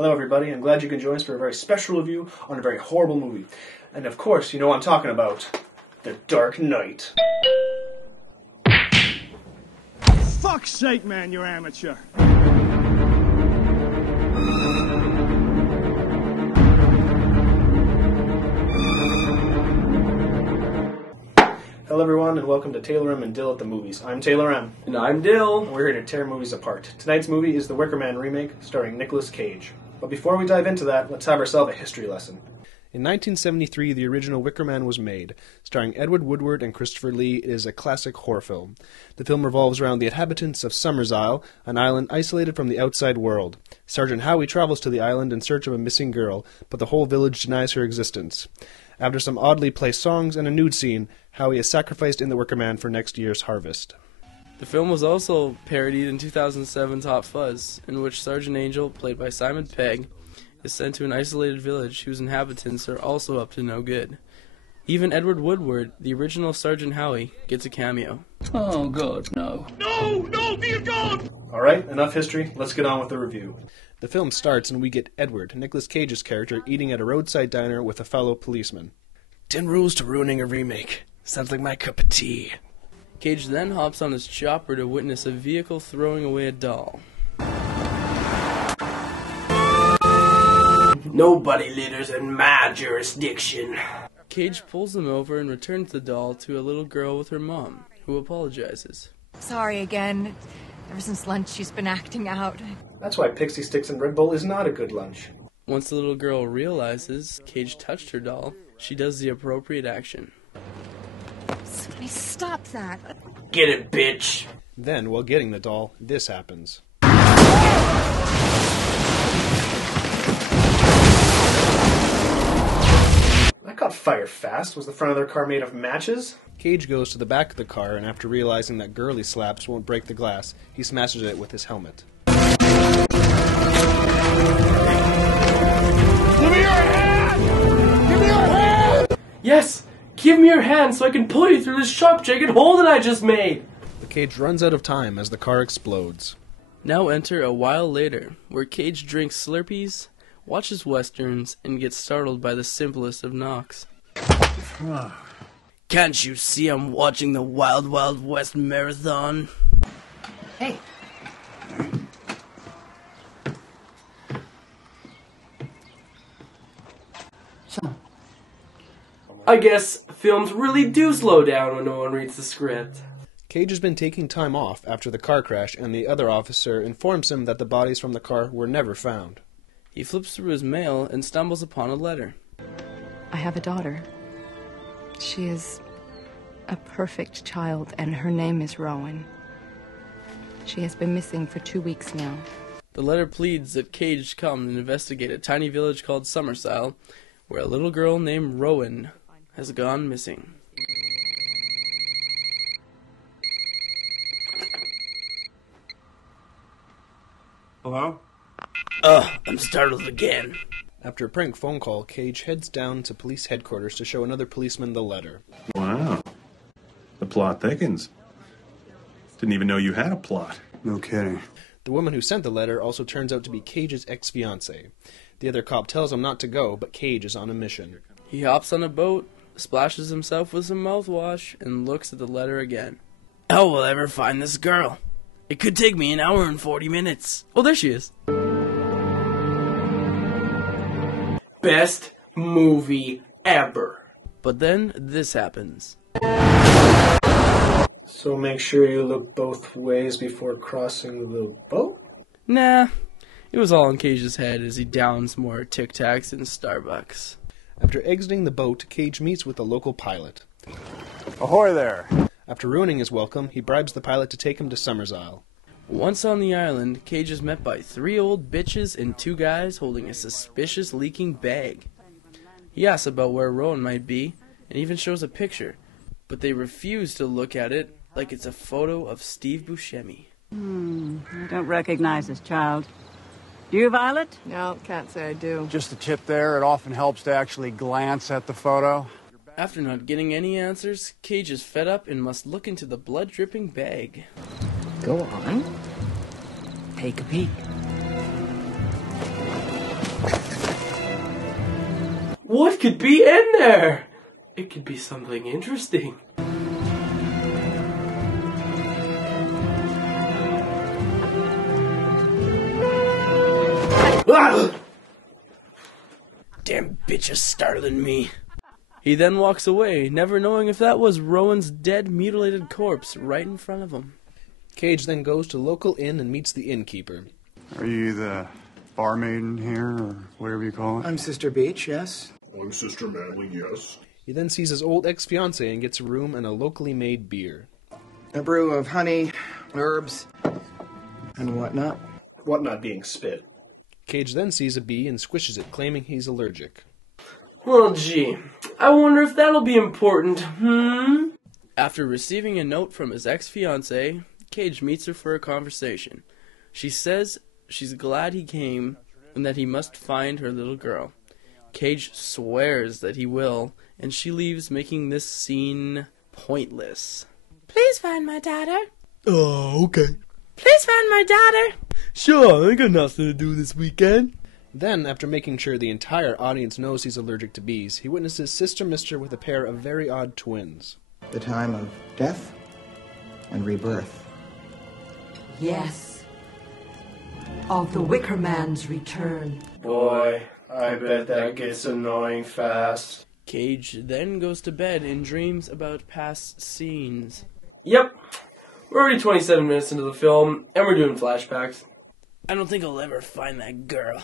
Hello everybody, I'm glad you can join us for a very special review on a very horrible movie. And of course, you know what I'm talking about. The Dark Knight. Fuck's sake, man, you're amateur. Hello everyone, and welcome to Taylorem and Dill at the Movies. I'm Taylorem. And I'm Dill. And we're here to tear movies apart. Tonight's movie is the Wicker Man remake, starring Nicolas Cage. But before we dive into that, let's have ourselves a history lesson. In 1973, the original Wicker Man was made. Starring Edward Woodward and Christopher Lee, it is a classic horror film. The film revolves around the inhabitants of Summer's Isle, an island isolated from the outside world. Sergeant Howie travels to the island in search of a missing girl, but the whole village denies her existence. After some oddly placed songs and a nude scene, Howie is sacrificed in the Wicker Man for next year's harvest. The film was also parodied in 2007's Hot Fuzz, in which Sergeant Angel, played by Simon Pegg, is sent to an isolated village whose inhabitants are also up to no good. Even Edward Woodward, the original Sergeant Howie, gets a cameo. Oh, God, no. No, dear God! Alright, enough history, let's get on with the review. The film starts and we get Edward, Nicolas Cage's character, eating at a roadside diner with a fellow policeman. 10 rules to ruining a remake. Sounds like my cup of tea. Cage then hops on his chopper to witness a vehicle throwing away a doll. Nobody litters in my jurisdiction. Cage pulls him over and returns the doll to a little girl with her mom, who apologizes. Sorry again. Ever since lunch, she's been acting out. That's why Pixie Sticks and Red Bull is not a good lunch. Once the little girl realizes Cage touched her doll, she does the appropriate action. Somebody stop that. Get it, bitch. Then, while getting the doll, this happens. That caught fire fast. Was the front of their car made of matches? Cage goes to the back of the car, and after realizing that girly slaps won't break the glass, he smashes it with his helmet. Give me your hand! Give me your hand! Yes! Give me your hand so I can pull you through this sharp jagged hole that I just made! The Cage runs out of time as the car explodes. Now enter a while later, where Cage drinks Slurpees, watches westerns, and gets startled by the simplest of knocks. Can't you see I'm watching the Wild Wild West Marathon? Hey. I guess films really do slow down when no one reads the script. Cage has been taking time off after the car crash, and the other officer informs him that the bodies from the car were never found. He flips through his mail and stumbles upon a letter. I have a daughter. She is a perfect child, and her name is Rowan. She has been missing for 2 weeks now. The letter pleads that Cage come and investigate a tiny village called Summer's Isle, where a little girl named Rowan has gone missing. Hello? I'm startled again. After a prank phone call, Cage heads down to police headquarters to show another policeman the letter. Wow. The plot thickens. Didn't even know you had a plot. No kidding. The woman who sent the letter also turns out to be Cage's ex-fiancée. The other cop tells him not to go, but Cage is on a mission. He hops on a boat, splashes himself with some mouthwash, and looks at the letter again. How will I ever find this girl? It could take me an hour and 40 minutes. Oh, there she is. Best movie ever. But then this happens. So make sure you look both ways before crossing the boat? Nah, it was all in Cage's head as he downs more Tic Tacs in Starbucks. After exiting the boat, Cage meets with the local pilot. Ahoy there! After ruining his welcome, he bribes the pilot to take him to Summer's Isle. Once on the island, Cage is met by 3 old bitches and 2 guys holding a suspicious leaking bag. He asks about where Rowan might be, and even shows a picture, but they refuse to look at it like it's a photo of Steve Buscemi. I don't recognize this child. Do you, Violet? No, can't say I do. Just a tip there, it often helps to actually glance at the photo. After not getting any answers, Cage is fed up and must look into the blood-dripping bag. Go on. Take a peek. What could be in there? It could be something interesting. Ah! Damn bitch is startling me. He then walks away, never knowing if that was Rowan's dead, mutilated corpse right in front of him. Cage then goes to local inn and meets the innkeeper. Are you the barmaid in here, or whatever you call it? I'm Sister Beach, yes. I'm Sister Manley, yes. He then sees his old ex-fiancée and gets a room and a locally made beer. A brew of honey, herbs, and whatnot. Whatnot being spit. Cage then sees a bee and squishes it, claiming he's allergic. Well, gee, I wonder if that'll be important, After receiving a note from his ex-fiancée, Cage meets her for a conversation. She says she's glad he came and that he must find her little girl. Cage swears that he will, and she leaves, making this scene pointless. Please find my daughter. Oh, okay. Please find my daughter. Sure, I got nothing to do this weekend. Then, after making sure the entire audience knows he's allergic to bees, he witnesses Sister Mister with a pair of very odd twins. The time of death and rebirth. Yes. Of the Wicker Man's return. Boy, I bet that gets annoying fast. Cage then goes to bed and dreams about past scenes. Yep, we're already 27 minutes into the film, and we're doing flashbacks. I don't think I'll ever find that girl.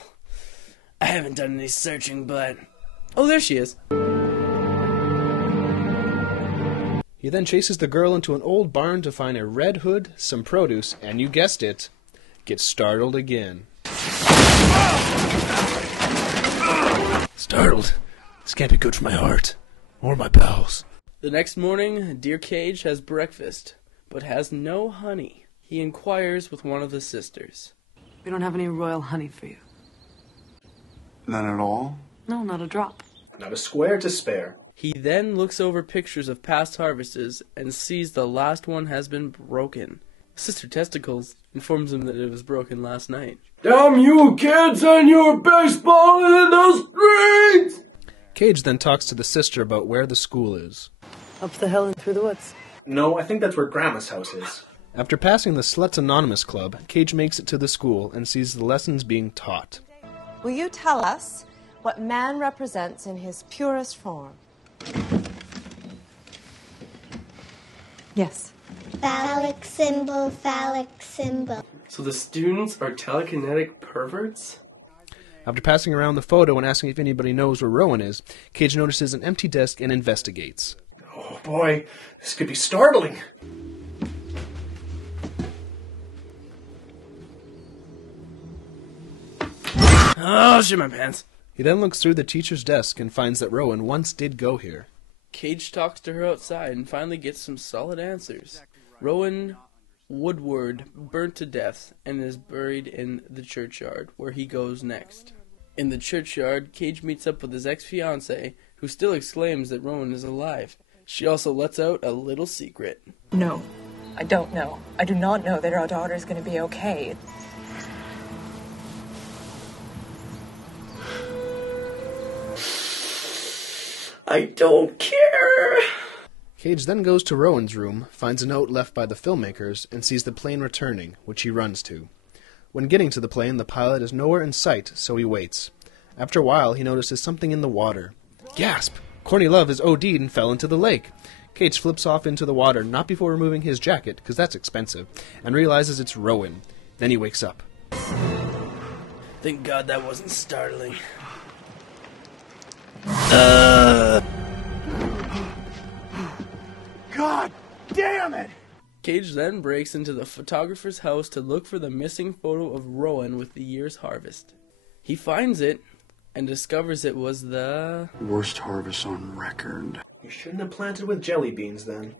I haven't done any searching, but... Oh, there she is. He then chases the girl into an old barn to find a red hood, some produce, and you guessed it, gets startled again. Startled? This can't be good for my heart. Or my bowels. The next morning, dear Cage has breakfast, but has no honey. He inquires with one of the sisters. We don't have any royal honey for you. None at all? No, not a drop. Not a square to spare. He then looks over pictures of past harvests and sees the last one has been broken. Sister Testicles informs him that it was broken last night. Damn you kids and your baseball in the streets! Cage then talks to the sister about where the school is. Up the hill and through the woods. No, I think that's where Grandma's house is. After passing the Sluts Anonymous Club, Cage makes it to the school and sees the lessons being taught. Will you tell us what man represents in his purest form? Yes. Phallic symbol, phallic symbol. So the students are telekinetic perverts? After passing around the photo and asking if anybody knows where Rowan is, Cage notices an empty desk and investigates. Oh boy, this could be startling. Oh, shit my pants. He then looks through the teacher's desk and finds that Rowan once did go here. Cage talks to her outside and finally gets some solid answers. Rowan Woodward burnt to death and is buried in the churchyard, where he goes next. In the churchyard, Cage meets up with his ex-fiancée, who still exclaims that Rowan is alive. She also lets out a little secret. No, I don't know. I do not know that our daughter is going to be okay. I don't care. Cage then goes to Rowan's room, finds a note left by the filmmakers, and sees the plane returning, which he runs to. When getting to the plane, the pilot is nowhere in sight, so he waits. After a while, he notices something in the water. Gasp! Corny Love is OD'd and fell into the lake. Cage flips off into the water, not before removing his jacket, because that's expensive, and realizes it's Rowan. Then he wakes up. Thank God that wasn't startling. God damn it! Cage then breaks into the photographer's house to look for the missing photo of Rowan with the year's harvest. He finds it and discovers it was the worst harvest on record. You shouldn't have planted with jelly beans then.